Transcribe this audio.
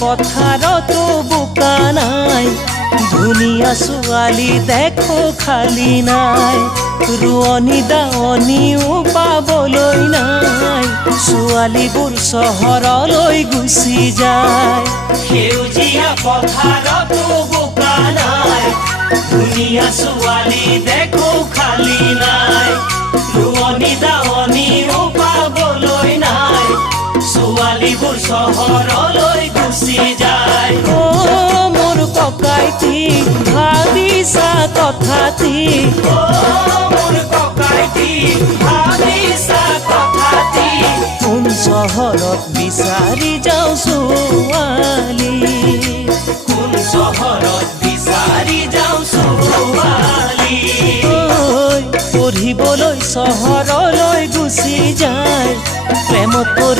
পথাৰতো বোকা নাই ধুনীয়া ছোৱালী দেখো খালি নাই ৰোৱনী দাৱনীও পাবলৈ নাই ছোৱালীবোৰ চহৰলৈ গুচি যায় সেউজীয়া পথাৰতো বোকা নাই ধুনীয়া ছোৱালী দেখো খালি নাই ৰোৱনী দাৱনীও পাবলৈ নাই ছোৱালীবোৰ চহৰলৈ গুচি যায় মোৰ ককাইটি ভাবিছা কথাটি মোৰ ককাইটি ভাবিছা কথাটি কোন চহৰত বিচাৰি যাওঁ ছোৱালী কোন চহৰত বিচাৰি যাওঁ ছোৱালী পঢ়িবলৈ চহৰলৈ গুচি যায় প্ৰেমত পৰি